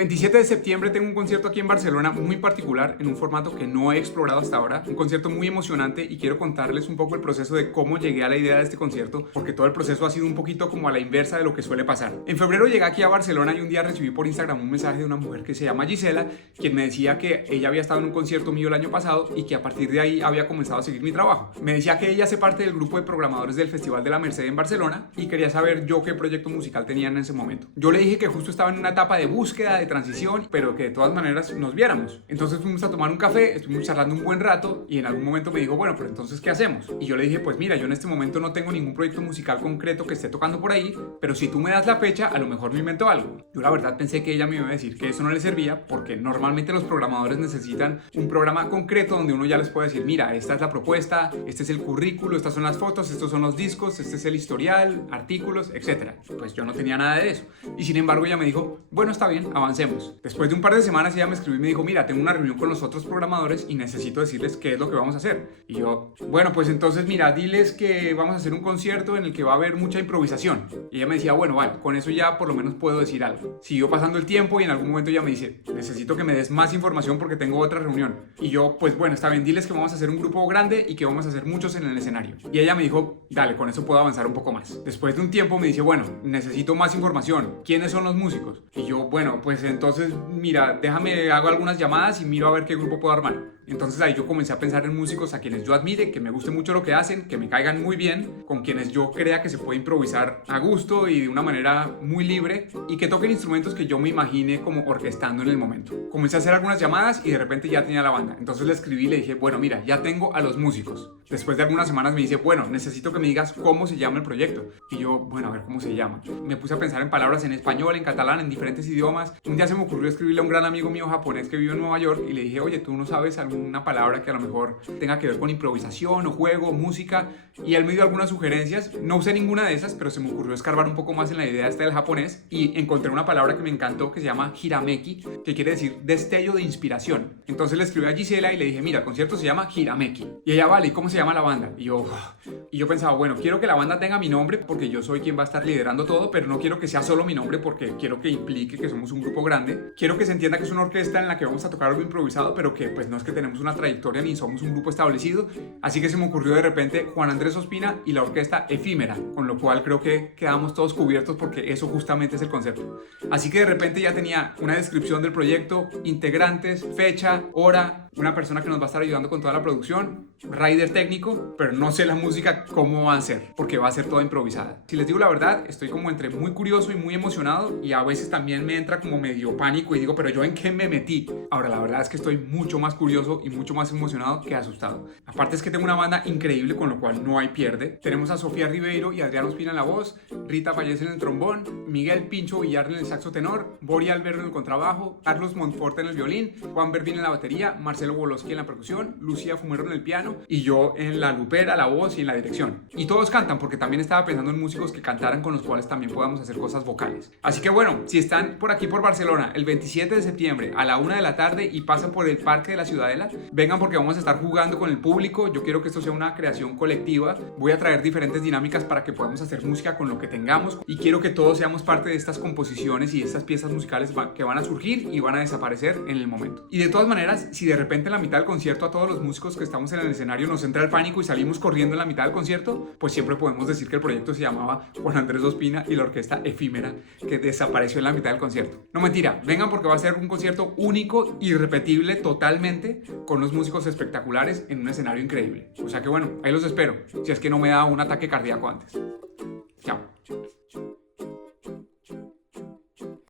27 de septiembre tengo un concierto aquí en Barcelona muy particular, en un formato que no he explorado hasta ahora, un concierto muy emocionante y quiero contarles un poco el proceso de cómo llegué a la idea de este concierto, porque todo el proceso ha sido un poquito como a la inversa de lo que suele pasar. En febrero llegué aquí a Barcelona y un día recibí por Instagram un mensaje de una mujer que se llama Gisela, quien me decía que ella había estado en un concierto mío el año pasado y que a partir de ahí había comenzado a seguir mi trabajo. Me decía que ella hace parte del grupo de programadores del Festival de la Merced en Barcelona y quería saber yo qué proyecto musical tenía en ese momento. Yo le dije que justo estaba en una etapa de búsqueda, de transición, pero que de todas maneras nos viéramos. Entonces fuimos a tomar un café, estuvimos charlando un buen rato y en algún momento me dijo, bueno, pero entonces ¿qué hacemos? Y yo le dije, pues mira, yo en este momento no tengo ningún proyecto musical concreto que esté tocando por ahí, pero si tú me das la fecha, a lo mejor me invento algo. Yo la verdad pensé que ella me iba a decir que eso no le servía porque normalmente los programadores necesitan un programa concreto donde uno ya les puede decir, mira, esta es la propuesta, este es el currículo, estas son las fotos, estos son los discos, este es el historial, artículos, etc. Pues yo no tenía nada de eso. Y sin embargo ella me dijo, bueno, está bien, avancemos. Después de un par de semanas ella me escribió y me dijo, mira, tengo una reunión con los otros programadores y necesito decirles qué es lo que vamos a hacer. Y yo, bueno, pues entonces mira, diles que vamos a hacer un concierto en el que va a haber mucha improvisación. Y ella me decía, bueno, vale, con eso ya por lo menos puedo decir algo. Siguió pasando el tiempo y en algún momento ella me dice, necesito que me des más información porque tengo otra reunión. Y yo, pues bueno, está bien, diles que vamos a hacer un grupo grande y que vamos a hacer muchos en el escenario. Y ella me dijo, dale, con eso puedo avanzar un poco más. Después de un tiempo me dice, bueno, necesito más información. ¿Quiénes son los músicos? Y yo, bueno, pues entonces, mira, déjame, hago algunas llamadas y miro a ver qué grupo puedo armar. Entonces ahí yo comencé a pensar en músicos a quienes yo admire, que me guste mucho lo que hacen, que me caigan muy bien, con quienes yo crea que se puede improvisar a gusto y de una manera muy libre y que toquen instrumentos que yo me imagine como orquestando en el momento. Comencé a hacer algunas llamadas y de repente ya tenía la banda. Entonces le escribí y le dije, bueno, mira, ya tengo a los músicos. Después de algunas semanas me dice, bueno, necesito que me digas cómo se llama el proyecto. Y yo, bueno, a ver cómo se llama. Me puse a pensar en palabras en español, en catalán, en diferentes idiomas. Un día se me ocurrió escribirle a un gran amigo mío japonés que vive en Nueva York y le dije, oye, ¿tú no sabes alguna palabra que a lo mejor tenga que ver con improvisación o juego o música? Y él me dio algunas sugerencias. No usé ninguna de esas, pero se me ocurrió escarbar un poco más en la idea esta del japonés y encontré una palabra que me encantó que se llama hirameki, que quiere decir destello de inspiración. Entonces le escribí a Gisela y le dije, mira, el concierto se llama Hirameki. Y ella, vale, ¿y cómo se llama la banda? Y yo pensaba, bueno, quiero que la banda tenga mi nombre porque yo soy quien va a estar liderando todo, pero no quiero que sea solo mi nombre porque quiero que implique que somos un grupo grande. Quiero que se entienda que es una orquesta en la que vamos a tocar algo improvisado, pero que pues no es que tenemos una trayectoria ni somos un grupo establecido. Así que se me ocurrió de repente Juan Andrés Ospina y la orquesta Efímera, con lo cual creo que quedamos todos cubiertos porque eso justamente es el concepto. Así que de repente ya tenía una descripción del proyecto, integrantes, fecha, hora, una persona que nos va a estar ayudando con toda la producción, rider técnico, pero no sé la música cómo va a ser, porque va a ser toda improvisada. Si les digo la verdad, estoy como entre muy curioso y muy emocionado y a veces también me entra como medio pánico y digo, pero ¿yo en qué me metí? Ahora, la verdad es que estoy mucho más curioso y mucho más emocionado que asustado. Aparte es que tengo una banda increíble, con lo cual no hay pierde. Tenemos a Sofía Ribeiro y Adrián Ospina en la voz, Rita Payés en el trombón, Miguel Pincho Villar en el saxo tenor, Bori Alberto en el contrabajo, Carlos Montforte en el violín, Juan Berbín en la batería, Marcelo Woloski en la percusión, Lucía Fumero en el piano y yo en la lupera, la voz y en la dirección. Y todos cantan porque también estaba pensando en músicos que cantaran con los cuales también podamos hacer cosas vocales. Así que bueno, si están por aquí por Barcelona el 27 de septiembre a la 1 de la tarde y pasan por el Parque de la Ciudadela, vengan porque vamos a estar jugando con el público. Yo quiero que esto sea una creación colectiva. Voy a traer diferentes dinámicas para que podamos hacer música con lo que tengamos y quiero que todos seamos parte de estas composiciones y estas piezas musicales que van a surgir y van a desaparecer en el momento. Y de todas maneras, si de repente en la mitad del concierto a todos los músicos que estamos en el escenario nos entra el pánico y salimos corriendo en la mitad del concierto, pues siempre podemos decir que el proyecto se llamaba Juan Andrés Ospina y la orquesta Efímera, que desapareció en la mitad del concierto. No, mentira, vengan porque va a ser un concierto único, irrepetible totalmente, con unos músicos espectaculares en un escenario increíble. O sea que bueno, ahí los espero, si es que no me da un ataque cardíaco antes.